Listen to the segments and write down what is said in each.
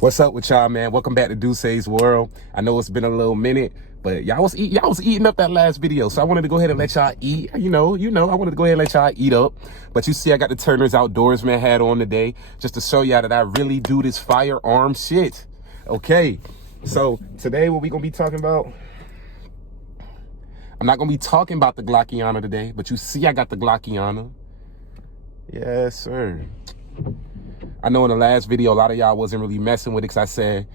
What's up with y'all, man? Welcome back to Dussei's World. I know it's been a little minute, but y'all was eating up that last video, so I wanted to go ahead and let y'all eat. I wanted to go ahead and let y'all eat up. But you see, I got the Turner's Outdoorsman hat on today, just to show y'all that I really do this firearm shit. Okay, so today what we gonna be talking about? I'm not gonna be talking about the Glockiana today, but you see, I got the Glockiana. Yes, sir. I know in the last video, a lot of y'all wasn't really messing with it because I said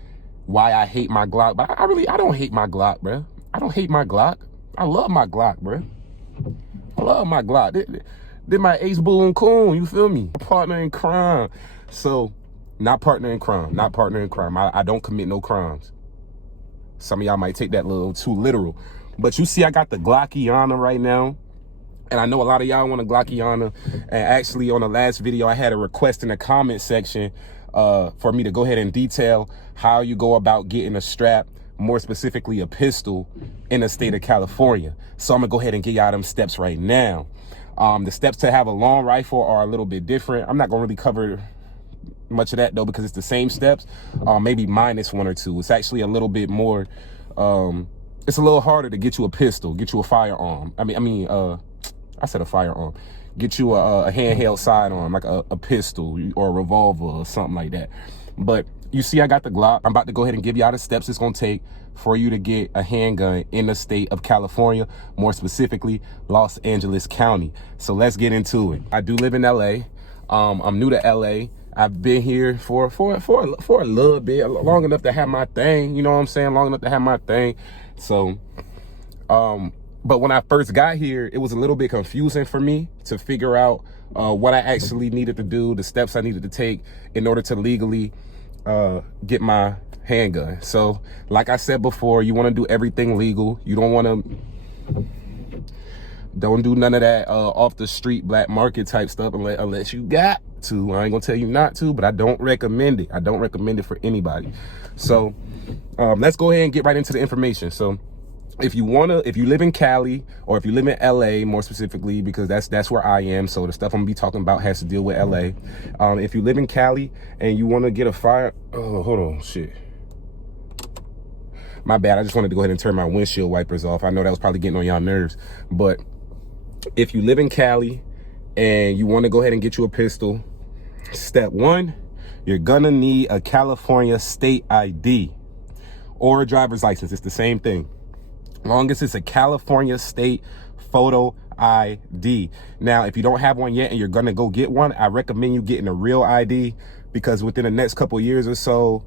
why I hate my Glock. But I don't hate my Glock, bro. I don't hate my Glock. I love my Glock, bro. I love my Glock. They're my ace, bull, and coon, you feel me? Partner in crime. So, not partner in crime. Not partner in crime. I don't commit no crimes. Some of y'all might take that a little too literal. But you see, I got the Glockiana right now. And I know a lot of y'all want a Glockiana. And actually, on the last video, I had a request in the comment section for me to go ahead and detail how you go about getting a strap, more specifically a pistol, in the state of California. So I'm gonna go ahead and give y'all them steps right now. The steps to have a long rifle are a little bit different. I'm not gonna really cover much of that though, because it's the same steps, maybe minus one or two. It's actually a little bit more, it's a little harder to get you a pistol, get you a firearm. I said a firearm. Get you a handheld sidearm, like a pistol or a revolver or something like that. But you see, I got the Glock. I'm about to go ahead and give y'all the steps it's gonna take for you to get a handgun in the state of California, more specifically, Los Angeles County. So let's get into it. I do live in LA. I'm new to LA. I've been here for a little bit, long enough to have my thing. You know what I'm saying? Long enough to have my thing. So, but when I first got here, it was a little bit confusing for me to figure out what I actually needed to do, the steps I needed to take in order to legally get my handgun. So, like I said before, you want to do everything legal. You don't do none of that off the street black market type stuff unless you got to. I ain't gonna tell you not to, but I don't recommend it. I don't recommend it for anybody. So let's go ahead and get right into the information. So if you live in Cali, or if you live in LA, more specifically, because that's where I am, so the stuff I'm gonna be talking about has to deal with LA. If you live in Cali and you want to get a hold on, shit, my bad. I just wanted to go ahead and turn my windshield wipers off. I know that was probably getting on y'all nerves, but if you live in Cali and you want to go ahead and get you a pistol, step one, you're gonna need a California state ID or a driver's license. It's the same thing, long as it's a California state photo ID. Now, if you don't have one yet and you're gonna go get one, I recommend you getting a real ID, because within the next couple of years or so,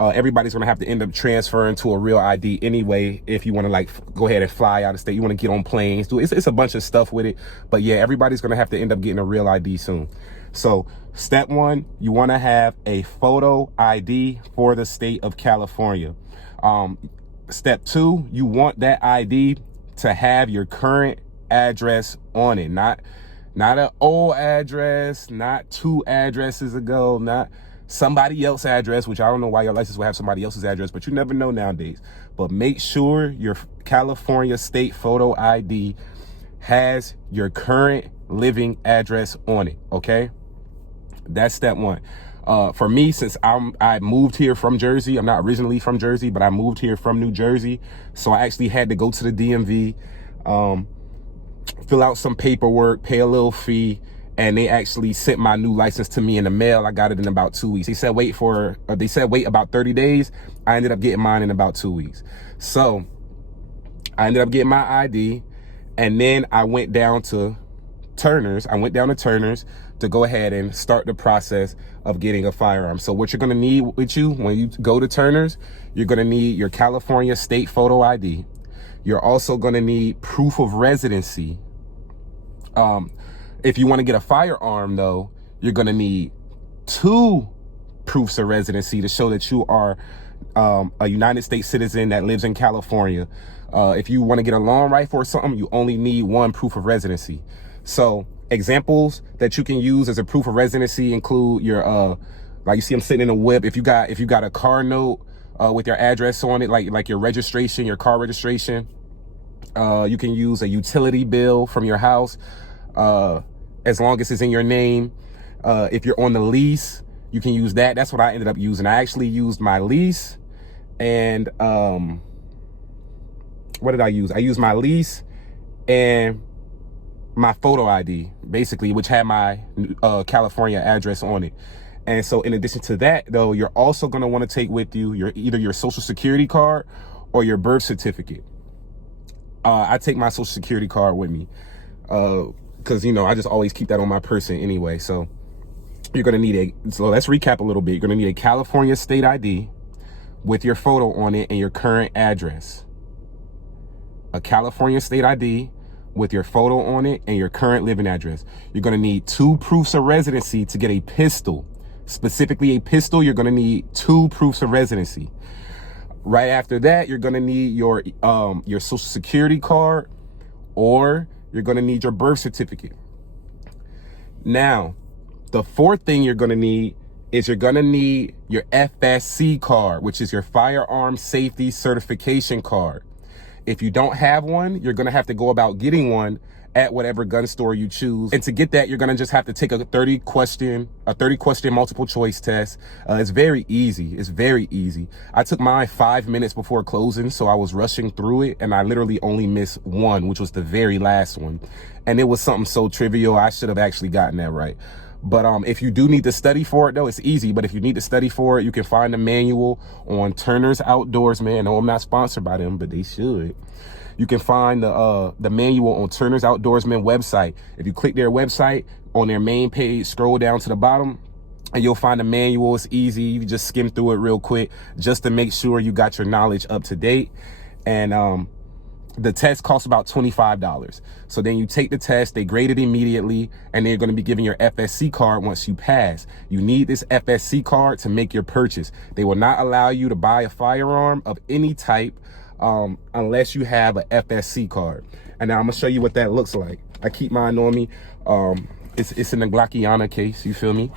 everybody's gonna have to end up transferring to a real ID anyway. If you want to like go ahead and fly out of state, you want to get on planes, it's a bunch of stuff with it. But yeah, everybody's gonna have to end up getting a real ID soon. So step one, you want to have a photo ID for the state of California. Step two, you want that ID to have your current address on it, not an old address, not 2 addresses ago, not somebody else's address, which I don't know why your license will have somebody else's address, but you never know nowadays. But make sure your California state photo ID has your current living address on it, okay? That's step one. For me, since I moved here from Jersey, I'm not originally from Jersey, but I moved here from New Jersey, so I actually had to go to the DMV, fill out some paperwork, pay a little fee, and they actually sent my new license to me in the mail. I got it in about 2 weeks. They said wait about 30 days. I ended up getting mine in about 2 weeks. So I ended up getting my ID, and then I went down to Turner's. To go ahead and start the process of getting a firearm. So what you're gonna need with you when you go to Turner's, you're gonna need your California state photo ID. You're also gonna need proof of residency. If you want to get a firearm though, you're gonna need 2 proofs of residency to show that you are a United States citizen that lives in California. If you want to get a long rifle or something, you only need 1 proof of residency. So examples that you can use as a proof of residency include your like you see I'm sitting in a whip. If you got a car note with your address on it, like your registration, your car registration, you can use a utility bill from your house, as long as it's in your name. If you're on the lease, You can use that. That's what I ended up using. I actually used my lease and what did I use? I used my lease and my photo ID, basically, which had my California address on it. And so in addition to that, though, you're also going to want to take with you either your social security card or your birth certificate. I take my social security card with me because, you know, I just always keep that on my person anyway. So you're going to need so let's recap a little bit. You're going to need a California state ID with your photo on it and your current address. A California state ID with your photo on it and your current living address. You're going to need 2 proofs of residency to get a pistol. Specifically a pistol, you're going to need 2 proofs of residency. Right after that, you're going to need your social security card, or you're going to need your birth certificate. Now, the 4th thing you're going to need is you're going to need your FSC card, which is your firearm safety certification card. If you don't have one, you're going to have to go about getting one at whatever gun store you choose. And to get that, you're going to just have to take a 30 question multiple choice test. It's very easy. It's very easy. I took mine 5 minutes before closing, so I was rushing through it, and I literally only missed one, which was the very last one. And it was something so trivial, I should have actually gotten that right. But if you do need to study for it, though, it's easy. But if you need to study for it, you can find the manual on Turner's Outdoorsman. No, I'm not sponsored by them, but they should. You can find the manual on Turner's Outdoorsman website. If you click their website, on their main page, scroll down to the bottom, and you'll find the manual. It's easy. You can just skim through it real quick just to make sure you got your knowledge up to date. And the test costs about $25. So then you take the test, they grade it immediately, and they're going to be giving your FSC card once you pass. You need this FSC card to make your purchase. They will not allow you to buy a firearm of any type unless you have a FSC card. And now I'm gonna show you what that looks like. I keep mine on me. It's in the Glockiana case, you feel me?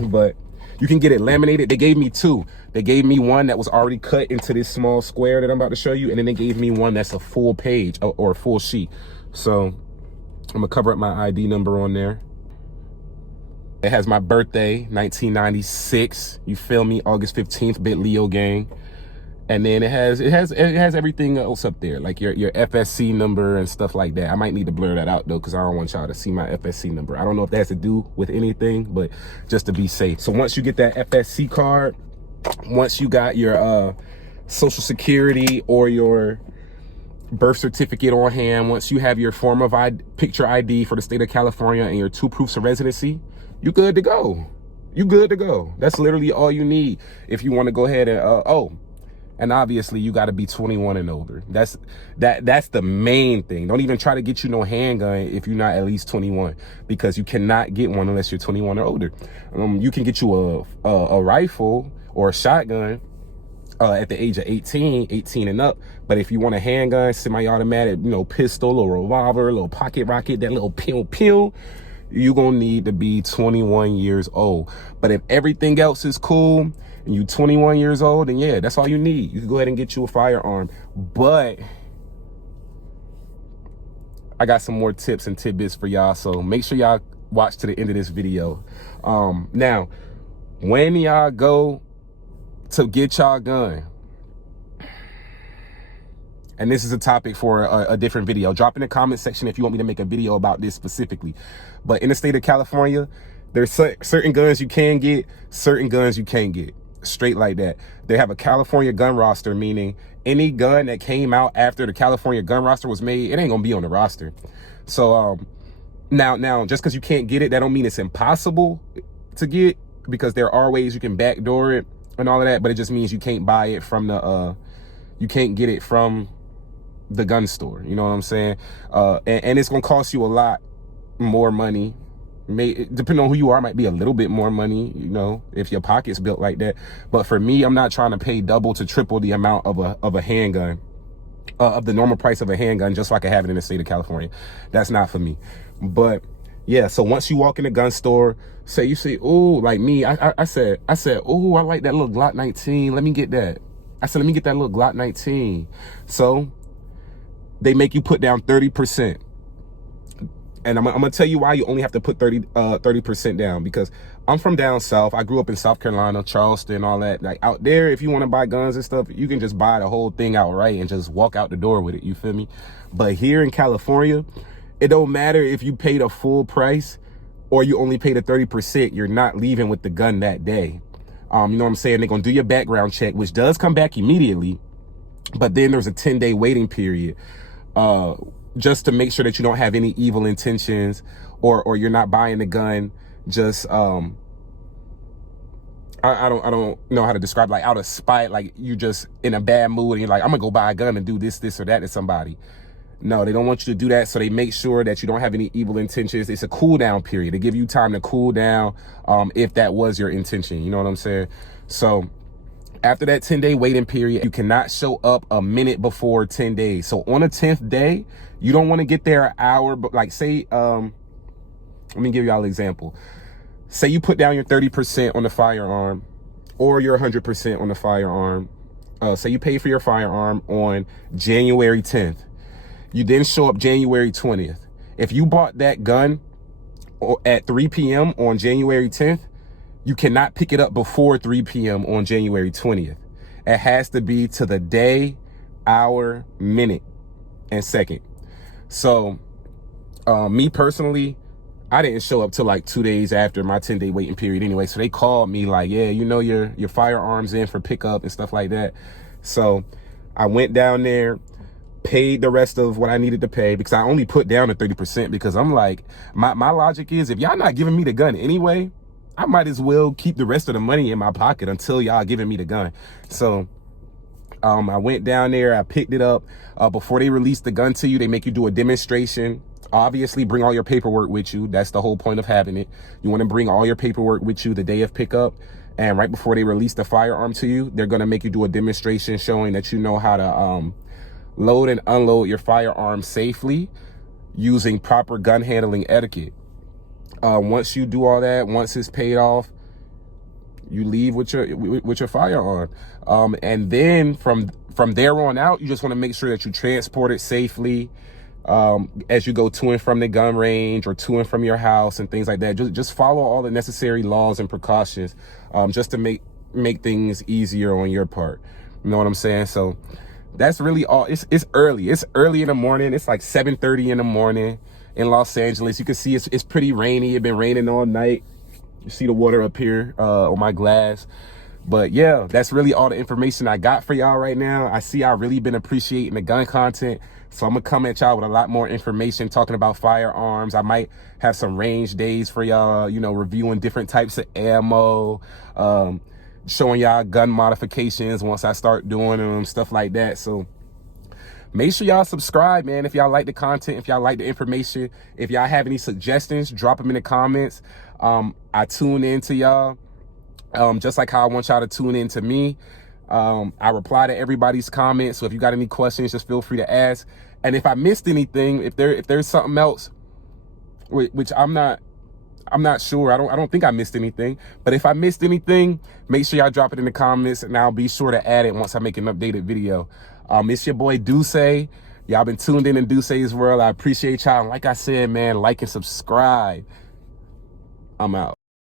But you can get it laminated. They gave me 2. They gave me one that was already cut into this small square that I'm about to show you, and then they gave me one that's a full page or a full sheet. So I'm gonna cover up my ID number on there. It has my birthday, 1996. You feel me? August 15th, Bit Leo gang. And then it has everything else up there, like your FSC number and stuff like that. I might need to blur that out though, because I don't want y'all to see my FSC number. I don't know if that has to do with anything, but just to be safe. So once you get that FSC card, once you got your social security or your birth certificate on hand, once you have your form of picture ID for the state of California and your 2 proofs of residency, you good to go. You good to go. That's literally all you need if you want to go ahead and and obviously you got to be 21 and older. That's the main thing. Don't even try to get you no handgun if you're not at least 21, because you cannot get one unless you're 21 or older. You can get you a rifle or a shotgun at the age of 18 and up. But if you want a handgun, semi-automatic, you know, pistol or revolver, a little pocket rocket, that little pew, you're going to need to be 21 years old. But if everything else is cool, and you 21 years old, then yeah, that's all you need. You can go ahead and get you a firearm. But I got some more tips and tidbits for y'all, so make sure y'all watch to the end of this video. Now, when y'all go to get y'all gun, and this is a topic for a different video, drop in the comment section if you want me to make a video about this specifically. But in the state of California, there's certain guns you can get, certain guns you can't get. Straight like that. They have a California gun roster, meaning any gun that came out after the California gun roster was made, it ain't gonna be on the roster. So now just because you can't get it, that don't mean it's impossible to get, because there are ways you can backdoor it and all of that, but it just means you can't buy it from the you can't get it from the gun store, you know what I'm saying? And it's gonna cost you a lot more money. Depending on who you are, might be a little bit more money, you know, if your pocket's built like that. But for me, I'm not trying to pay double to triple the amount of a handgun, of the normal price of a handgun, just so I can have it in the state of California. That's not for me. But yeah, so once you walk in the gun store, say you say, oh, like me, I said, oh, I like that little Glock 19. Let me get that. I said, let me get that little Glock 19. So they make you put down 30%. And I'm gonna tell you why you only have to put 30% down, because I'm from down south. I grew up in South Carolina, Charleston, all that. Like out there, if you want to buy guns and stuff, you can just buy the whole thing outright and just walk out the door with it. You feel me? But here in California, it don't matter if you paid a full price or you only paid a 30%. You're not leaving with the gun that day. You know what I'm saying? They're gonna do your background check, which does come back immediately, but then there's a 10-day waiting period. Just to make sure that you don't have any evil intentions, or you're not buying the gun just I don't know how to describe, like out of spite, like you just in a bad mood and you're like, I'm gonna go buy a gun and do this or that to somebody. No, they don't want you to do that. So they make sure that you don't have any evil intentions. It's a cool down period. They give you time to cool down if that was your intention. You know what I'm saying? So after that 10-day waiting period, you cannot show up a minute before 10 days. So on the 10th day, you don't want to get there an hour, but like say, let me give y'all an example. Say you put down your 30% on the firearm, or your 100% on the firearm. Say you pay for your firearm on January 10th. You then show up January 20th. If you bought that gun at 3 p.m. on January 10th, you cannot pick it up before 3 p.m. on January 20th. It has to be to the day, hour, minute, and second. So me personally, I didn't show up till like 2 days after my 10-day waiting period anyway. So they called me like, yeah, you know, your firearms in for pickup and stuff like that. So I went down there, paid the rest of what I needed to pay, because I only put down the 30%, because I'm like, my logic is, if y'all not giving me the gun anyway, I might as well keep the rest of the money in my pocket until y'all giving me the gun. So I went down there, I picked it up. Before they release the gun to you, they make you do a demonstration. Obviously, bring all your paperwork with you. That's the whole point of having it. You want to bring all your paperwork with you the day of pickup. And right before they release the firearm to you, they're going to make you do a demonstration showing that you know how to load and unload your firearm safely using proper gun handling etiquette. Once you do all that, once it's paid off, you leave with your firearm. And then from there on out, you just want to make sure that you transport it safely as you go to and from the gun range or to and from your house and things like that. Just follow all the necessary laws and precautions just to make things easier on your part. You know what I'm saying? So that's really all. It's early. It's early in the morning. It's like 7:30 in the morning in Los Angeles. You can see it's pretty rainy. It's been raining all night. You see the water up here on my glass. But yeah, that's really all the information I got for y'all right now. I see y'all really been appreciating the gun content. So I'm gonna come at y'all with a lot more information talking about firearms. I might have some range days for y'all, you know, reviewing different types of ammo, showing y'all gun modifications once I start doing them, stuff like that. So make sure y'all subscribe, man, if y'all like the content, if y'all like the information. If y'all have any suggestions, drop them in the comments. I tune in to y'all just like how I want y'all to tune in to me. I reply to everybody's comments, so if you got any questions, just feel free to ask. And if I missed anything, if there's something else which I'm not sure, I don't think I missed anything, but if I missed anything, make sure y'all drop it in the comments and I'll be sure to add it once I make an updated video. It's your boy Dussei. Y'all been tuned in Dussei's world. I appreciate y'all. And like I said, man, like and subscribe. I'm out.